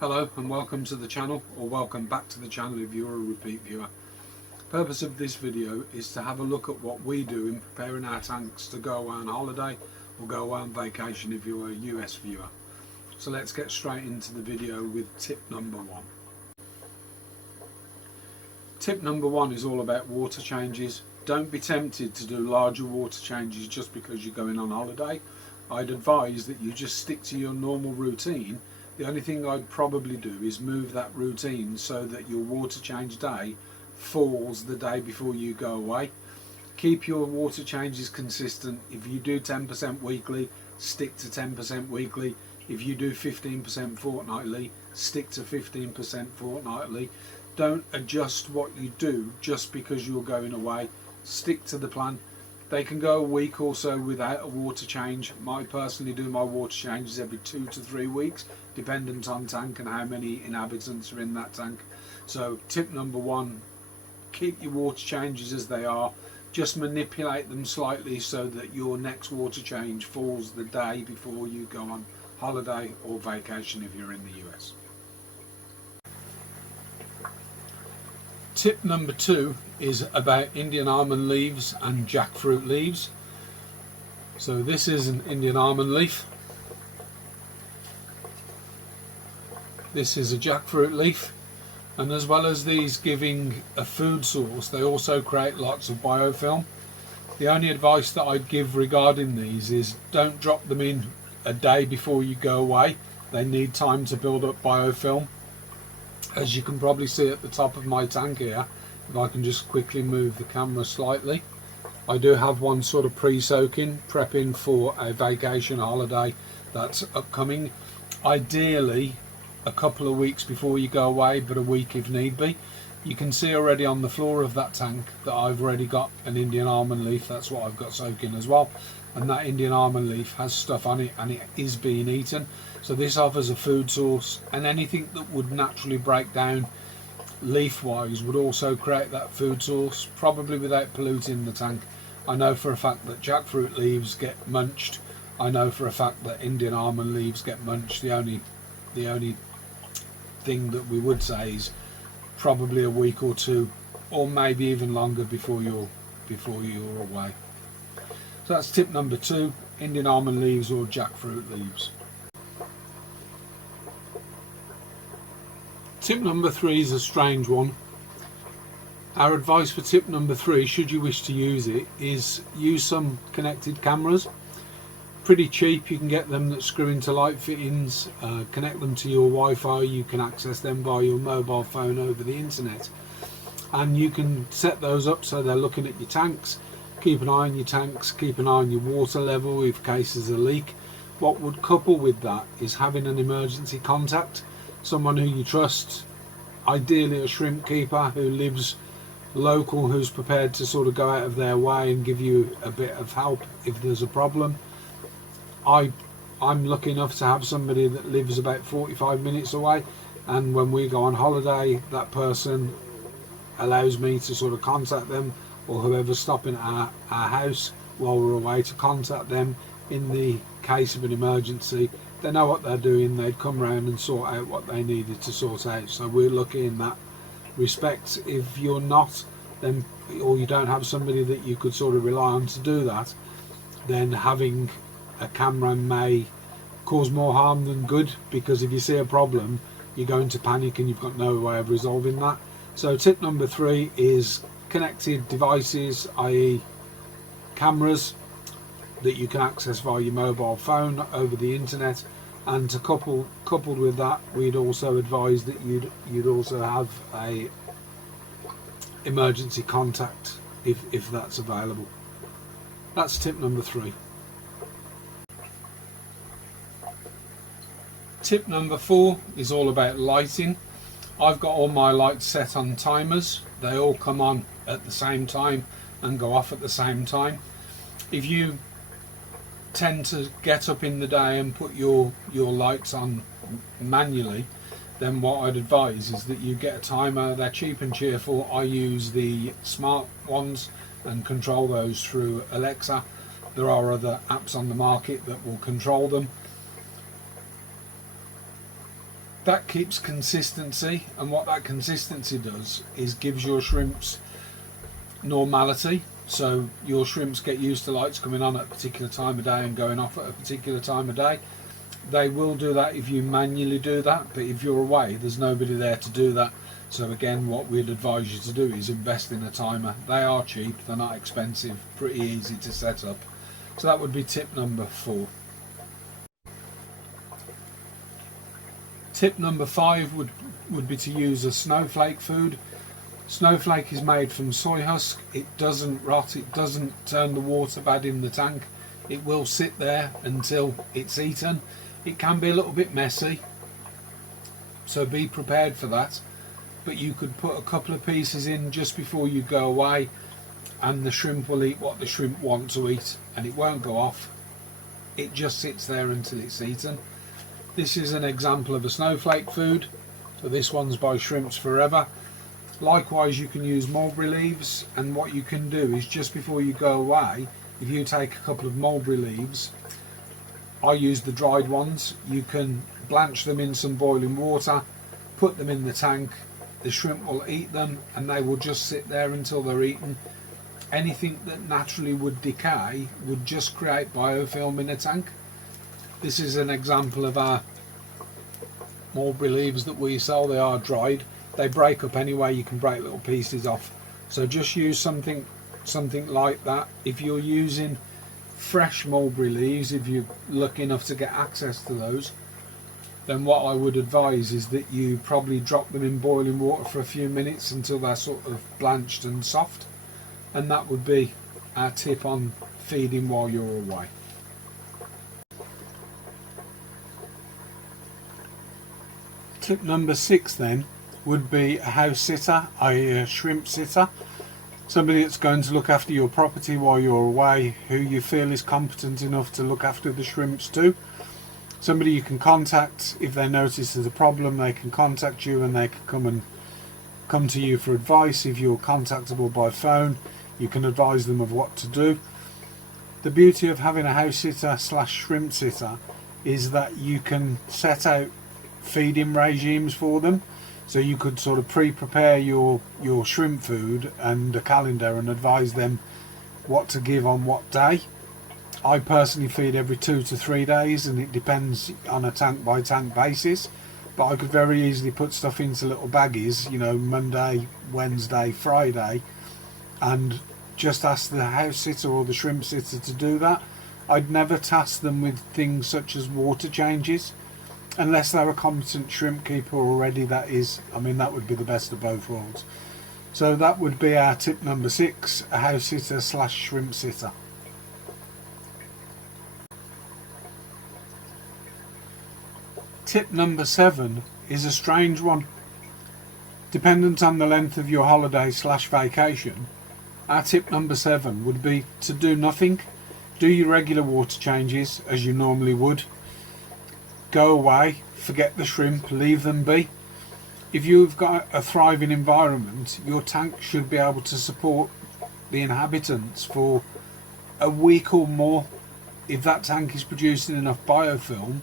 Hello and welcome to the channel, or welcome back to the channel if you're a repeat viewer. The purpose of this video is to have a look at what we do in preparing our tanks to go away on holiday or go away on vacation if you're a US viewer. So let's get straight into the video with tip number one. Tip number one is all about water changes. Don't be tempted to do larger water changes just because you're going on holiday. I'd advise that you just stick to your normal routine. The only thing I'd probably do is move that routine so that your water change day falls the day before you go away. Keep your water changes consistent. If you do 10% weekly, stick to 10% weekly. If you do 15% fortnightly, stick to 15% fortnightly. Don't adjust what you do just because you're going away. Stick to the plan. They can go a week or so without a water change. I personally do my water changes every 2 to 3 weeks, dependent on tank and how many inhabitants are in that tank. So tip number one, keep your water changes as they are. Just manipulate them slightly so that your next water change falls the day before you go on holiday or vacation if you're in the US. Tip number two is about Indian almond leaves and jackfruit leaves. So this is an Indian almond leaf. This is a jackfruit leaf, and as well as these giving a food source, they also create lots of biofilm. The only advice that I'd give regarding these is don't drop them in a day before you go away. They need time to build up biofilm. As you can probably see at the top of my tank here, if I can just quickly move the camera slightly, I do have one sort of pre-soaking, prepping for a vacation holiday that's upcoming. Ideally a couple of weeks before you go away, but a week if need be. You can see already on the floor of that tank that I've already got an Indian almond leaf. That's what I've got soaking as well, and that Indian almond leaf has stuff on it and it is being eaten. So this offers a food source, and anything that would naturally break down leaf wise would also create that food source, probably without polluting the tank. I know for a fact that jackfruit leaves get munched. I know for a fact that Indian almond leaves get munched. The only thing that we would say is probably a week or two, or maybe even longer before you're away. So that's tip number two, Indian almond leaves or jackfruit leaves. Tip number three is a strange one. Our advice for tip number three, should you wish to use it, is use some connected cameras. Pretty cheap, you can get them that screw into light fittings, connect them to your Wi-Fi, you can access them via your mobile phone over the internet, and you can set those up so they're looking at your tanks. Keep an eye on your tanks, keep an eye on your water level if case there's a leak. What would couple with that is having an emergency contact, someone who you trust, ideally a shrimp keeper who lives local, who's prepared to sort of go out of their way and give you a bit of help if there's a problem. I'm lucky enough to have somebody that lives about 45 minutes away, and when we go on holiday, that person allows me to sort of contact them, or whoever's stopping at our house while we're away, to contact them in the case of an emergency. They know what they're doing, they'd come round and sort out what they needed to sort out. So we're lucky in that respect. If you're not, then, or you don't have somebody that you could sort of rely on to do that, then having a camera may cause more harm than good, because if you see a problem, you're going to panic and you've got no way of resolving that. So tip number three is connected devices, i.e. cameras that you can access via your mobile phone over the internet, and to coupled with that, we'd also advise that you'd also have a emergency contact if that's available. That's tip number three. Tip number four is all about lighting. I've got all my lights set on timers. They all come on at the same time and go off at the same time. If you tend to get up in the day and put your lights on manually, then what I'd advise is that you get a timer. They're cheap and cheerful. I use the smart ones and control those through Alexa. There are other apps on the market that will control them. That keeps consistency, and what that consistency does is gives your shrimps normality. So your shrimps get used to lights coming on at a particular time of day and going off at a particular time of day. They will do that if you manually do that, but if you're away, there's nobody there to do that. So again, what we'd advise you to do is invest in a timer. They are cheap, they're not expensive, pretty easy to set up. So that would be tip number 4. Tip number 5 would be to use a snowflake food. Snowflake is made from soy husk. It doesn't rot, it doesn't turn the water bad in the tank. It will sit there until it's eaten. It can be a little bit messy, so be prepared for that. But you could put a couple of pieces in just before you go away, and the shrimp will eat what the shrimp want to eat, and it won't go off. It just sits there until it's eaten. This is an example of a snowflake food. So this one's by Shrimps Forever. Likewise, you can use mulberry leaves, and what you can do is just before you go away, if you take a couple of mulberry leaves, I use the dried ones, you can blanch them in some boiling water, put them in the tank, the shrimp will eat them, and they will just sit there until they're eaten. Anything that naturally would decay would just create biofilm in a tank. This is an example of our mulberry leaves that we sell. They are dried. They break up anyway, you can break little pieces off. So just use something like that. If you're using fresh mulberry leaves, if you're lucky enough to get access to those, then what I would advise is that you probably drop them in boiling water for a few minutes until they're sort of blanched and soft. And that would be our tip on feeding while you're away. Tip number 6 then would be a house sitter, a shrimp sitter. Somebody that's going to look after your property while you're away, who you feel is competent enough to look after the shrimps too. Somebody you can contact if they notice there's a problem. They can contact you and they can come to you for advice. If you're contactable by phone, you can advise them of what to do. The beauty of having a house sitter / shrimp sitter is that you can set out feeding regimes for them. So you could sort of pre-prepare your shrimp food and a calendar and advise them what to give on what day. I personally feed every 2 to 3 days, and it depends on a tank by tank basis. But I could very easily put stuff into little baggies, you know, Monday, Wednesday, Friday, and just ask the house sitter or the shrimp sitter to do that. I'd never task them with things such as water changes. Unless they're a competent shrimp keeper already, that would be the best of both worlds. So that would be our tip number 6, a house sitter / shrimp sitter. Tip number 7 is a strange one. Dependent on the length of your holiday / vacation, our tip number 7 would be to do nothing. Do your regular water changes as you normally would. Go away, forget the shrimp, leave them be. If you've got a thriving environment, your tank should be able to support the inhabitants for a week or more. If that tank is producing enough biofilm,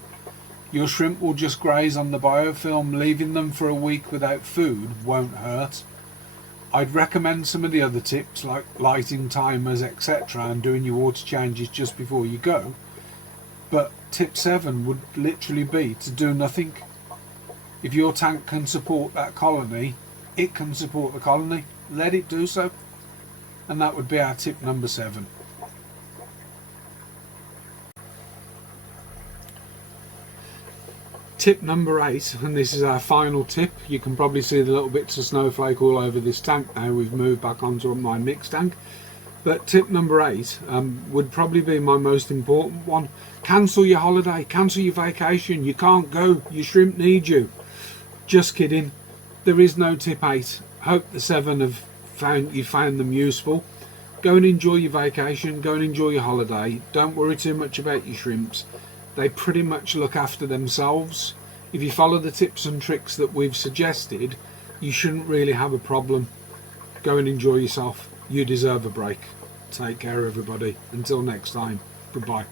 your shrimp will just graze on the biofilm. Leaving them for a week without food won't hurt. I'd recommend some of the other tips like lighting timers, etc., and doing your water changes just before you go. But tip 7 would literally be to do nothing. If your tank can support that colony, it can support the colony. Let it do so. And that would be our tip number 7. Tip number 8, and this is our final tip. You can probably see the little bits of snowflake all over this tank now. We've moved back onto my mixed tank. But tip number 8 would probably be my most important one. Cancel your holiday, cancel your vacation. You can't go, your shrimp need you. Just kidding. There is no tip 8. Hope the 7 you found them useful. Go and enjoy your vacation, go and enjoy your holiday. Don't worry too much about your shrimps. They pretty much look after themselves. If you follow the tips and tricks that we've suggested, you shouldn't really have a problem. Go and enjoy yourself. You deserve a break. Take care, everybody. Until next time, goodbye.